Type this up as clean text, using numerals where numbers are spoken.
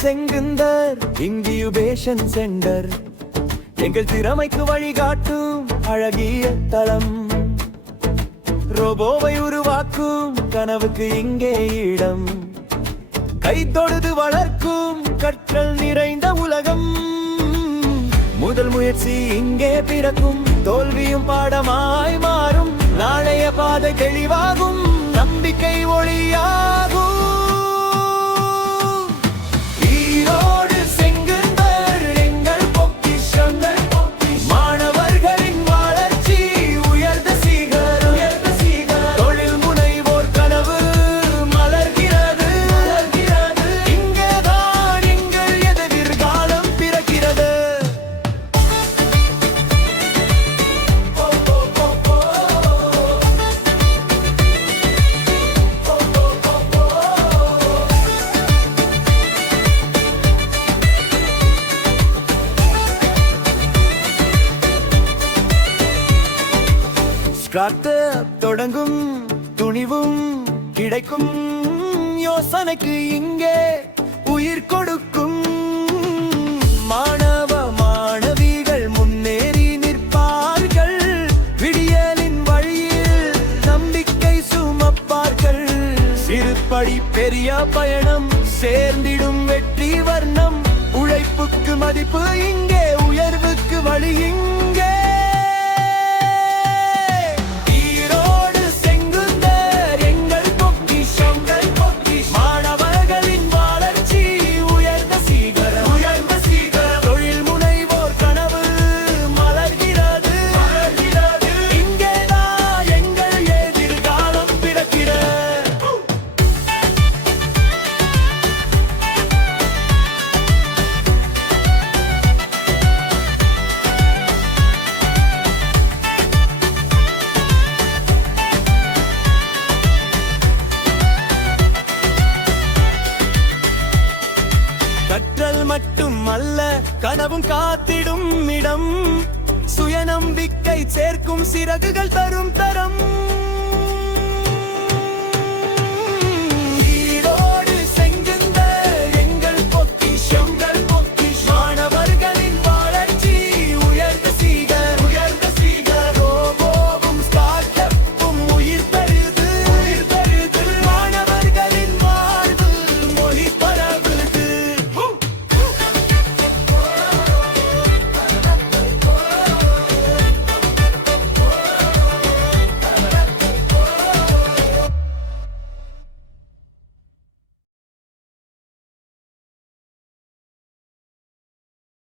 Sengunthar incubation centre எங்கள் திறமைக்கு வழிகாட்டும் அழகிய தளம். ரோபோவை உருவாக்கும் கனவுக்கு இங்கே இடம். கைத்தொடுது வளர்க்கும் கற்றல் நிறைந்த உலகம். முதல் முயற்சி இங்கே பிறக்கும், தோல்வியும் பாடமாய் மாறும். நாளைய பாதை தெளிவாகும், நம்பிக்கை ஒளியாகும். ஈரோடு செங்குந்தர் எங்கள் பொக்கிஷங்கள். மாணவர்களின் வளர்ச்சி உயர்ந்த சீகரம். தொழில் முனைவோர் கனவு மலர்கிறது. இங்கேதான் எங்கள் எதிர்காலம் பிறக்கிறது. தொடங்கும் துணிவும் கிடைக்கும். யோசனைக்கு இங்கே உயிர் கொடுக்கும். மாணவ மாணவிகள் முன்னேறி நிற்பார்கள். விடியலின் வழியில் நம்பிக்கை சுமப்பார்கள். சிறுபடி பெரிய பயணம், சேர்ந்திடும் வெற்றி வர்ணம். உழைப்புக்கு மதிப்பு இங்கே, உயர்வுக்கு வழி இங்கே. கற்றல் மட்டும் அல்ல, கனவும் காத்திடும் இடம். சுயநம்பிக்கை சேர்க்கும் சிறகுகள் தரும் தரம்.